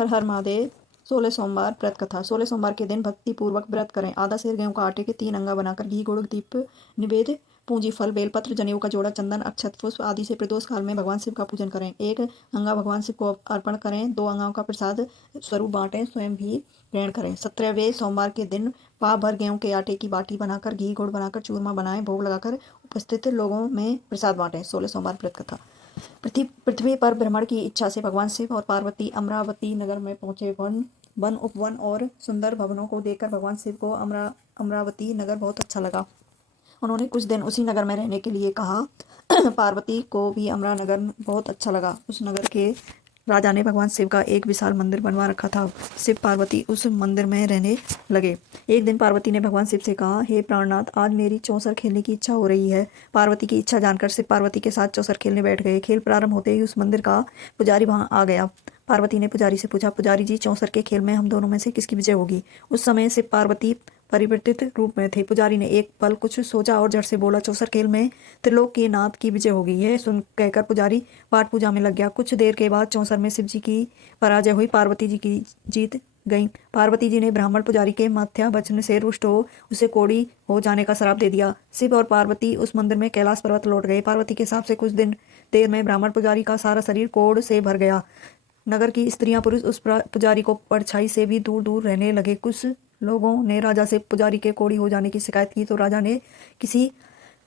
हर हर महादेव। 16 सोमवार व्रत कथा। 16 सोमवार के दिन भक्ति पूर्वक व्रत करें। आधा सेर गेहूं का आटे के 3 अंगा बनाकर घी गुड़ दीप निवेद पूंजी फल बेलपत्र जनेऊ का जोड़ा चंदन अक्षत पुष्प आदि से प्रदोष काल में भगवान शिव का पूजन करें। एक अंगा भगवान शिव को अर्पण करें। 2 अंगों का प्रसाद स्वरूप बांटें, स्वयं भी ग्रहण करें। 17वें सोमवार के दिन पाव भर गेहूं के आटे की बाटी बनाकर घी गुड़ बनाकर चूरमा बनाएं, भोग लगाकर उपस्थित लोगों में प्रसाद बांटें। 16 सोमवार व्रत कथा। पृथ्वी पर भ्रमण की इच्छा से भगवान शिव और पार्वती अमरावती नगर में पहुंचे। वन उपवन और सुंदर भवनों को देखकर भगवान शिव को अमरावती नगर बहुत अच्छा लगा। उन्होंने कुछ दिन उसी नगर में रहने के लिए कहा। पार्वती को भी अमरा नगर बहुत अच्छा लगा। उस नगर के राजा ने भगवान शिव का एक विशाल मंदिर बनवा रखा था। शिव पार्वती उस मंदिर में रहने लगे। एक दिन पार्वती ने भगवान शिव से कहा, हे प्राणनाथ, आज मेरी चौसर खेलने की इच्छा हो रही है। पार्वती की इच्छा जानकर शिव पार्वती के साथ चौसर खेलने बैठ गए। खेल प्रारंभ होते ही उस मंदिर का पुजारी वहां आ गया। पार्वती ने पुजारी से पूछा, पुजारी जी, चौसर के खेल में हम दोनों में से किसकी विजय होगी? उस समय शिव पार्वती परिवर्तित रूप में थे। पुजारी ने एक पल कुछ सोचा और जड़ से बोला, चौसर खेल में त्रिलोक के नाथ की विजय होगी। यह सुन कहकर पुजारी पाठ पूजा में लग गया। कुछ देर के बाद चौसर में शिव जी की पराजय हुई, पार्वती जी की जीत गई। पार्वती जी ने ब्राह्मण पुजारी के मिथ्या वचन से रुष्ट हो उसे कोढ़ी हो जाने का श्राप दे दिया। शिव और पार्वती उस मंदिर में कैलाश पर्वत लौट गए। पार्वती के हिसाब से कुछ दिन देर में ब्राह्मण पुजारी का सारा शरीर कोढ़ से भर गया। नगर की स्त्रियां पुरुष उस पुजारी को परछाई से भी दूर दूर रहने लगे। कुछ लोगों ने राजा से पुजारी के कोढ़ी हो जाने की शिकायत की तो राजा ने किसी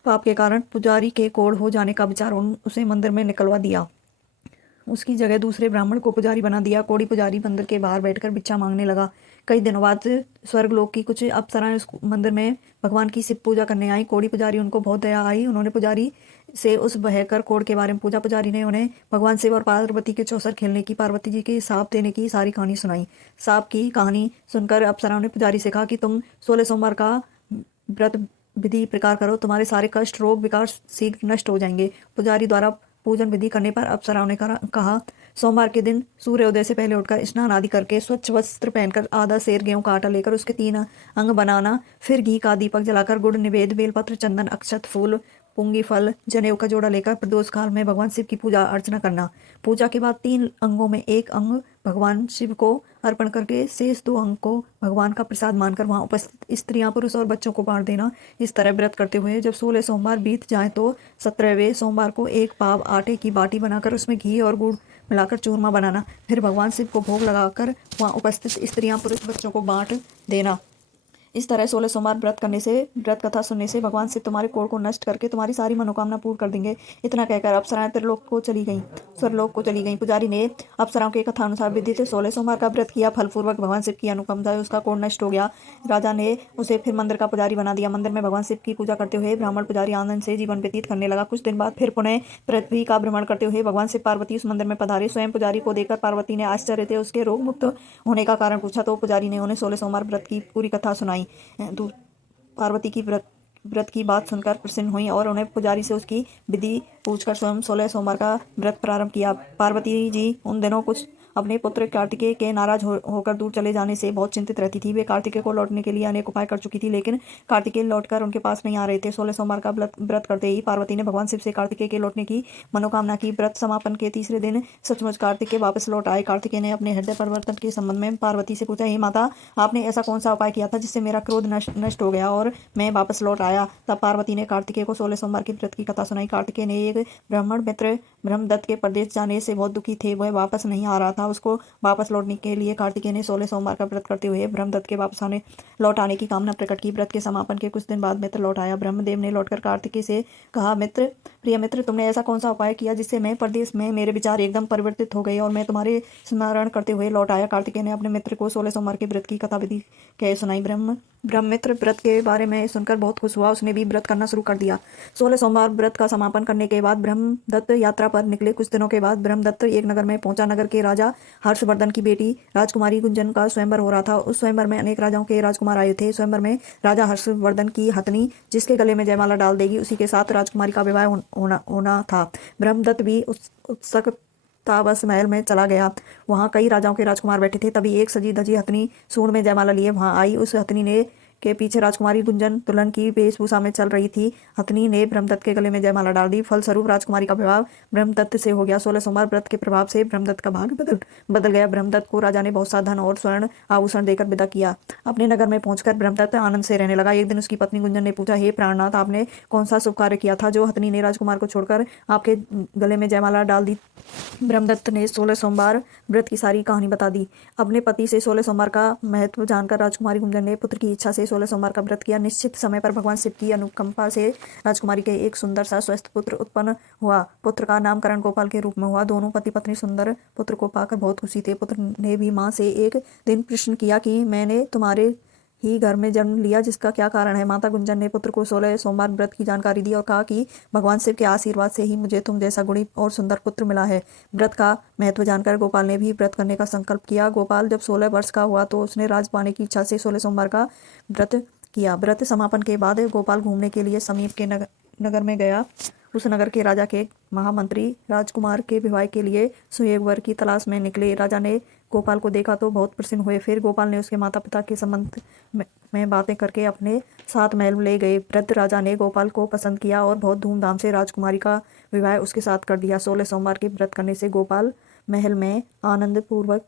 पाप के कारण पुजारी के कोढ़ हो जाने का विचार उसे मंदिर में निकलवा दिया। उसकी जगह दूसरे ब्राह्मण को पुजारी बना दिया। कोढ़ी पुजारी मंदिर के बाहर बैठकर भिक्षा मांगने लगा। कई दिनों बाद स्वर्गलोक की कुछ अप्सराएं उस मंदिर में भगवान की शिव पूजा करने आई। कोढ़ी पुजारी उनको बहुत दया आई। उन्होंने पुजारी से उस बहकर कोढ़ के बारे में पूछा। पुजारी ने उन्हें भगवान शिव और पार्वती के चौसर खेलने की, पार्वती जी के साप देने की सारी कहानी सुनाई। साप की कहानी सुनकर अप्सराओं ने पुजारी से कहा कि तुम 16 सोमवार का व्रत विधि प्रकार करो, तुम्हारे सारे कष्ट रोग विकार शीघ्र नष्ट हो जाएंगे। पुजारी द्वारा पूजन विधि करने पर अप्सराओं ने कहा, सोमवार के दिन सूर्योदय से पहले उठकर स्नान आदि करके स्वच्छ वस्त्र पहनकर आधा सेर गेहूं का आटा लेकर उसके 3 अंग बनाना, फिर घी का दीपक जलाकर गुड़ निवेद बेलपत्र चंदन अक्षत फूल पुंगी फल जनेऊ का जोड़ा लेकर प्रदोष काल में भगवान शिव की पूजा अर्चना करना। पूजा के बाद 3 अंगों में एक अंग भगवान शिव को अर्पण करके शेष 2 अंग को भगवान का प्रसाद मानकर वहां उपस्थित स्त्रियां पुरुष और बच्चों को बांट देना। इस तरह व्रत करते हुए जब 16 सोमवार बीत जाए तो 17वें सोमवार को एक पाव आटे की बाटी बनाकर उसमें घी और गुड़ मिलाकर चूरमा बनाना, फिर भगवान शिव को भोग लगाकर वहां उपस्थित स्त्रियां पुरुष बच्चों को बांट देना। इस तरह 16 सोमवार व्रत करने से, व्रत कथा सुनने से भगवान शिव तुम्हारे कोढ़ को नष्ट करके तुम्हारी सारी मनोकामना पूर्ण कर देंगे। इतना कहकर अप्सराएं त्रिलोक को चली गईं, स्वर्गलोक को चली गईं। पुजारी ने अप्सराओं के कथा अनुसार विधि से 16 सोमवार का व्रत किया। फलपूर्वक भगवान शिव की अनुकंपा से उसका कोढ़ नष्ट हो गया। राजा ने उसे फिर मंदिर का पुजारी बना दिया। मंदिर में भगवान शिव की पूजा करते हुए ब्राह्मण पुजारी आनंद से जीवन व्यतीत करने लगा। कुछ दिन बाद फिर पुनः पृथ्वी का भ्रमण करते हुए भगवान शिव पार्वती उस मंदिर में पधारे। स्वयं पुजारी को देखकर पार्वती ने आश्चर्य से उसके रोग मुक्त होने का कारण पूछा तो पुजारी ने उन्हें 16 सोमवार व्रत की पूरी कथा सुनाई। पार्वती की व्रत की बात सुनकर प्रसन्न हुई और उन्हें पुजारी से उसकी विधि पूछकर स्वयं 16 सोमवार का व्रत प्रारंभ किया। पार्वती जी उन दिनों कुछ अपने पुत्र कार्तिकेय के नाराज होकर दूर चले जाने से बहुत चिंतित रहती थी। वे कार्तिकेय को लौटने के लिए अनेक उपाय कर चुकी थी, लेकिन कार्तिकेय लौटकर उनके पास नहीं आ रहे थे। 16 सोमवार का व्रत करते ही पार्वती ने भगवान शिव से कार्तिकेय के लौटने की मनोकामना की। व्रत समापन के तीसरे दिन सचमुच कार्तिकेय वापस लौट आए। कार्तिकेय ने अपने हृदय परिवर्तन के संबंध में पार्वती से पूछा, हे माता, आपने ऐसा कौन सा उपाय किया था जिससे मेरा क्रोध नष्ट हो गया और मैं वापस लौट आया? तब पार्वती ने कार्तिकेय को 16 सोमवार के व्रत की कथा सुनाई। कार्तिकेय ने एक ब्राह्मण मित्र ब्रह्मदत्त के प्रदेश जाने से बहुत दुखी थे। वह वापस नहीं आ रहा था। उसको वापस लौटने के लिए कार्तिकेय ने 16 सोमवार का व्रत करते हुए ब्रह्मदत्त के वापस लौट आने की कामना प्रकट की। व्रत के समापन के कुछ दिन बाद मित्र लौट आया। ब्रह्मदेव ने लौटकर कार्तिकेय से कहा, प्रिय मित्र, तुमने ऐसा कौन सा उपाय किया जिससे मैं प्रदेश में मेरे विचार एकदम परिवर्तित हो गए और मैं तुम्हारे स्मरण करते हुए लौट आया? कार्तिकेय ने अपने मित्र को 16 सोमवार के व्रत की कथा विधि कह सुनाई। ब्रह्ममित्र व्रत के बारे में सुनकर बहुत खुश हुआ। उसने भी व्रत करना शुरू कर दिया। 16 सोमवार व्रत का समापन करने के बाद ब्रह्मदत्त यात्रा पर निकले। कुछ दिनों के बाद ब्रह्मदत्त एक नगर में पहुंचा। नगर के राजा हर्षवर्धन की बेटी राजकुमारी गुंजन का स्वयंवर हो रहा था। उस स्वयंवर में अनेक राजाओं के राजकुमार आए थे। स्वयंवर में राजा हर्षवर्धन की हथनी जिसके गले में जयमाला डाल देगी उसी के साथ राजकुमारी का विवाह होना था। ब्रह्मदत्त भी उत्सुक ताबस महल में चला गया। वहां कई राजाओं के राजकुमार बैठे थे। तभी एक सजी धजी हथनी सूंड में जयमाला लिए वहां आई। उस हथनी ने के पीछे राजकुमारी गुंजन दुल्हन की वेशभूषा में चल रही थी। हथनी ने ब्रह्मदत्त के गले में जयमाला डाल दी। फलस्वरूप राजकुमारी का विवाह ब्रह्मदत्त से हो गया। 16 सोमवार व्रत के प्रभाव से ब्रह्मदत्त का भाग्य बदल गया। ब्रह्मदत्त को राजा ने बहुत सा धन और स्वर्ण आभूषण देकर विदा किया। अपने नगर में पहुंचकर ब्रह्मदत्त आनंद से रहने लगा। एक दिन उसकी पत्नी गुंजन ने पूछा, हे प्राणनाथ, आपने कौन सा शुभ कार्य किया था जो हथनी ने राजकुमार को छोड़कर आपके गले में जयमाला डाल दी? ब्रह्मदत्त ने 16 सोमवार व्रत की सारी कहानी बता दी। अपने पति से 16 सोमवार का महत्व जानकर राजकुमारी गुंजन ने पुत्र की इच्छा से 16 सोमवार का व्रत किया। निश्चित समय पर भगवान शिव की अनुकंपा से राजकुमारी के एक सुंदर सा स्वस्थ पुत्र उत्पन्न हुआ। पुत्र का नामकरण गोपाल के रूप में हुआ। दोनों पति पत्नी सुंदर पुत्र को पाकर बहुत खुशी थे। पुत्र ने भी माँ से एक दिन प्रश्न किया कि मैंने तुम्हारे ही घर में जन्म लिया, जिसका क्या कारण है? माता गुंजन ने पुत्र को 16 सोमवार व्रत की जानकारी दी और कहा कि भगवान शिव के आशीर्वाद से ही मुझे तुम जैसा गुणी और सुंदर पुत्र मिला है। व्रत का महत्व जानकर गोपाल ने भी व्रत करने का संकल्प किया। गोपाल जब 16 वर्ष का हुआ तो उसने राज पाने की इच्छा से 16 सोमवार का व्रत किया। व्रत समापन के बाद गोपाल घूमने के लिए समीप के नगर में गया। उस नगर के राजा के महामंत्री राजकुमार के विवाह के लिए सुयोग्य वर की तलाश में निकले। राजा ने गोपाल को देखा तो बहुत प्रसन्न हुए। फिर गोपाल ने उसके माता पिता के संबंध में बातें करके अपने साथ महल ले गए। वृद्ध राजा ने गोपाल को पसंद किया और बहुत धूमधाम से राजकुमारी का विवाह उसके साथ कर दिया। 16 सोमवार के व्रत करने से गोपाल महल में आनंद पूर्वक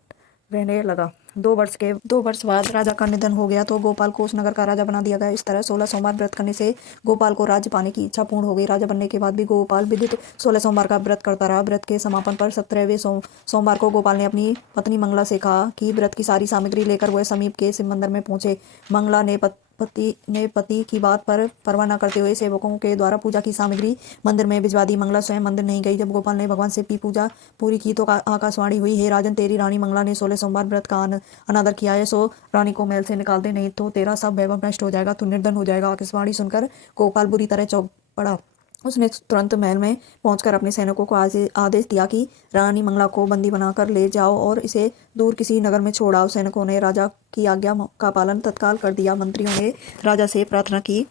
रहने लगा। 2 वर्ष बाद राजा का निधन हो गया तो गोपाल को उस नगर का राजा बना दिया गया। इस तरह 16 सोमवार व्रत करने से गोपाल को राज्य पाने की इच्छा पूर्ण हो गई। राजा बनने के बाद भी गोपाल विदित 16 सोमवार का व्रत करता रहा। व्रत के समापन पर 17वें सोमवार को गोपाल ने अपनी पत्नी मंगला से कहा कि व्रत की सारी सामग्री लेकर वह समीप के शिव मंदिर में पहुंचे। मंगला ने पति की बात पर परवाह न करते हुए सेवकों के द्वारा पूजा की सामग्री मंदिर में भिजवा दी। मंगला स्वयं मंदिर नहीं गई। जब गोपाल ने भगवान शिव की पूजा पूरी की तो आकाशवाणी हुई, हे राजन, तेरी रानी मंगला ने 16 सोमवार व्रत का अनादर किया है, सो रानी को महल से निकाल दे, नहीं तो तेरा सब वैभव नष्ट हो जाएगा, तू निर्धन हो जाएगा। आकाशवाणी सुनकर गोपाल बुरी तरह चौंक पड़ा। उसने तुरंत महल में पहुंचकर अपने सैनिकों को आदेश दिया कि रानी मंगला को बंदी बनाकर ले जाओ और इसे दूर किसी नगर में छोड़ आओ। सैनिकों ने राजा की आज्ञा का पालन तत्काल कर दिया। मंत्रियों ने राजा से प्रार्थना की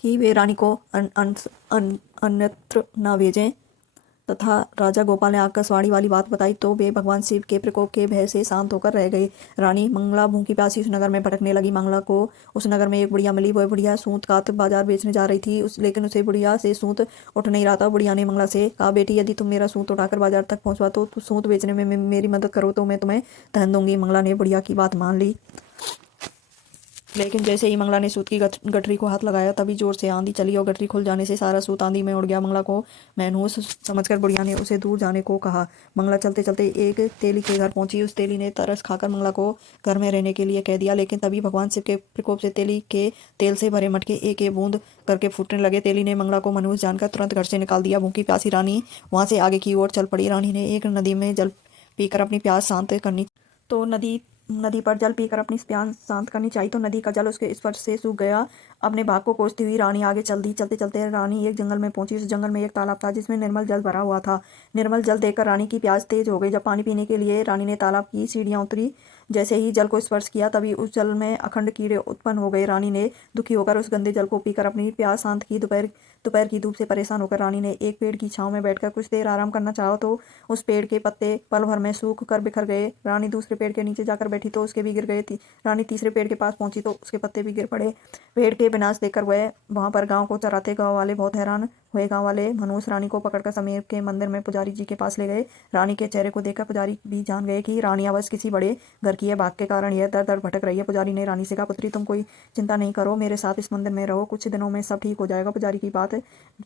कि वे रानी को अन्यत्र न भेजें तथा राजा गोपाल ने आकाशवाणी वाली बात बताई तो वे भगवान शिव के प्रकोप के भय से शांत होकर रह गए। रानी मंगला भूखी प्यासी उस नगर में भटकने लगी। मंगला को उस नगर में एक बुढ़िया मिली। वह बुढ़िया सूत कात बाजार बेचने जा रही थी, लेकिन उसे बुढ़िया से सूत उठ नहीं रहा था। बुढ़िया ने मंगला से कहा, बेटी, यदि तुम मेरा सूत उठाकर बाजार तक पहुंचवा तो सूत बेचने में मेरी मदद करो तो मैं तुम्हें धन दूंगी। मंगला ने बुढ़िया की बात मान ली, लेकिन जैसे ही मंगला ने सूत की गठरी को हाथ लगाया तभी जोर से आंधी चली और गठरी खुल जाने से सारा सूत आंधी में उड़ गया। मंगला को मनहूस समझकर बुढ़िया ने उसे दूर जाने को कहा। मंगला चलते चलते एक तेली के घर पहुंची। उस तेली ने तरस खाकर मंगला को घर में रहने के लिए कह दिया, लेकिन तभी भगवान शिव के प्रकोप से तेली के तेल से भरे मटके एक एक बूंद करके फूटने लगे। तेली ने मंगला को मनहूस जानकर तुरंत घर से निकाल दिया। भूखी प्यासी रानी वहां से आगे की ओर चल पड़ी। रानी ने एक नदी में जल पीकर अपनी प्यास शांत करनी तो नदी पर जल पीकर अपनी प्यास शांत करनी चाहिए तो नदी का जल उसके स्पर्श से सूख गया। अपने भाग को कोसती हुई रानी आगे चल दी। चलते चलते रानी एक जंगल में पहुंची। उस जंगल में एक तालाब था जिसमें निर्मल जल भरा हुआ था। निर्मल जल देखकर रानी की प्यास तेज हो गई। जब पानी पीने के लिए रानी ने तालाब की सीढ़ियां उतरी, जैसे ही जल को स्पर्श किया तभी उस जल में अखंड कीड़े उत्पन्न हो गए। रानी ने दुखी होकर उस गंदे जल को पीकर अपनी प्यास शांत की। दोपहर की धूप से परेशान होकर रानी ने एक पेड़ की छांव में बैठकर कुछ देर आराम करना चाहा तो उस पेड़ के पत्ते पल भर में सूख कर बिखर गए। रानी दूसरे पेड़ के नीचे जाकर बैठी तो उसके भी गिर गए। रानी तीसरे पेड़ के पास पहुंची तो उसके पत्ते भी गिर पड़े। पेड़ के विनाश देखकर वह वहां पर गांव को चराते गांव वाले बहुत हैरान हुए। गांव वाले मनहूस रानी को पकड़कर समीप के मंदिर में पुजारी जी के पास ले गए। रानी के चेहरे को देखकर पुजारी भी जान गए कि रानी अवश्य किसी बड़े घर की है, भाग के कारण यह दर दर भटक रही है। पुजारी ने रानी से कहा, पुत्री, तुम कोई चिंता नहीं करो, मेरे साथ इस मंदिर में रहो, कुछ दिनों में सब ठीक हो जाएगा। पुजारी की बात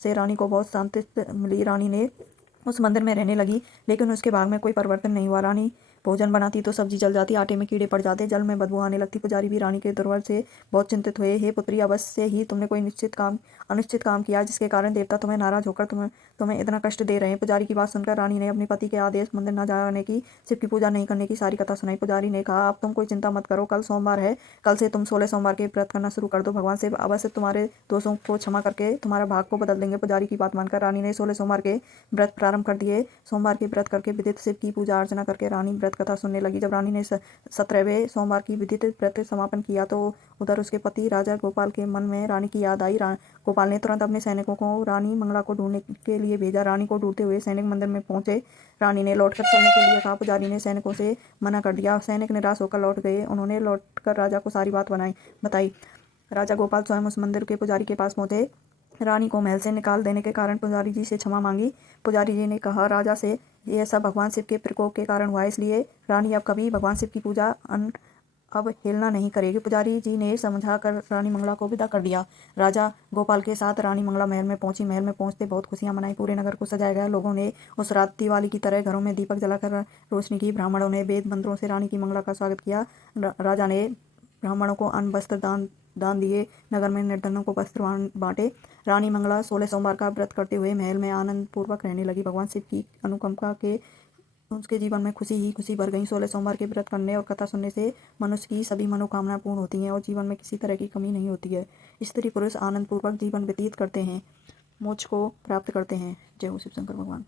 से रानी को बहुत शांति मिली। रानी ने उस मंदिर में रहने लगी, लेकिन उसके भाग में कोई परिवर्तन नहीं हुआ। रानी भोजन बनाती तो सब्जी जल जाती, आटे में कीड़े पड़ जाते, जल में बदबू आने लगती। पुजारी भी रानी के दुर्व्यवहार से बहुत चिंतित हुए। हे पुत्री, अवश्य ही तुमने कोई अनिश्चित काम किया जिसके कारण देवता तुम्हें नाराज होकर तुम्हें इतना कष्ट दे रहे हैं। पुजारी की बात सुनकर रानी ने अपने पति के आदेश मंदिर न जाने की, शिव की पूजा नहीं करने की सारी कथा सुनाई। पुजारी ने कहा, अब तुम कोई चिंता मत करो, कल सोमवार है, कल से तुम 16 सोमवार के व्रत करना शुरू कर दो। भगवान शिव अवश्य तुम्हारे दोषों को क्षमा करके तुम्हारा भाग को बदल देंगे। पुजारी की बात मानकर रानी ने 16 सोमवार के व्रत प्रारंभ कर दिए। सोमवार के व्रत करके विदित शिव की पूजा अर्चना करके रानी व्रत व्रत कथा सुनने लगी। जब रानी ने 17वें सोमवार की विधित व्रत समापन किया तो उधर उसके पति राजा गोपाल के मन में रानी की याद आई। गोपाल ने तुरंत अपने सैनिकों को रानी मंगला को ढूंढने के लिए भेजा। रानी को ढूंढते हुए सैनिक मंदिर में पहुंचे। रानी ने लौटकर चलने के लिए कहा। पुजारी ने सैनिकों से मना कर दिया। सैनिक निराश होकर लौट गए। उन्होंने लौटकर राजा को सारी बात बताई। राजा गोपाल स्वयं उस मंदिर के पुजारी के पास पहुंचे। रानी को महल से निकाल देने के कारण पुजारी जी से क्षमा मांगी। पुजारी जी ने कहा राजा से यह सब भगवान शिव के प्रकोप के कारण हुआ, इसलिए रानी अब कभी भगवान शिव की पूजा अब हेलना नहीं करेगी। पुजारी जी ने समझा कर रानी मंगला को विदा कर दिया। राजा गोपाल के साथ रानी मंगला महल में पहुंची। महल में पहुंचते बहुत खुशियां मनाई। पूरे नगर को सजाया गया। लोगों ने उस रात दिवाली की तरह घरों में दीपक जलाकर रोशनी की। ब्राह्मणों ने वेद मंत्रों से रानी की मंगला का स्वागत किया। राजा ने ब्राह्मणों को अन्न वस्त्र दान दिए। नगर में निर्धनों को वस्त्र बांटे। रानी मंगला 16 सोमवार का व्रत करते हुए महल में आनंद पूर्वक रहने लगी। भगवान शिव की अनुकंपा के उसके जीवन में खुशी ही खुशी भर गई। 16 सोमवार के व्रत करने और कथा सुनने से मनुष्य की सभी मनोकामनाएं पूर्ण होती हैं और जीवन में किसी तरह की कमी नहीं होती है। स्त्री पुरुष आनंद पूर्वक जीवन व्यतीत करते हैं, मोक्ष को प्राप्त करते हैं। जय हो शिव शंकर भगवान।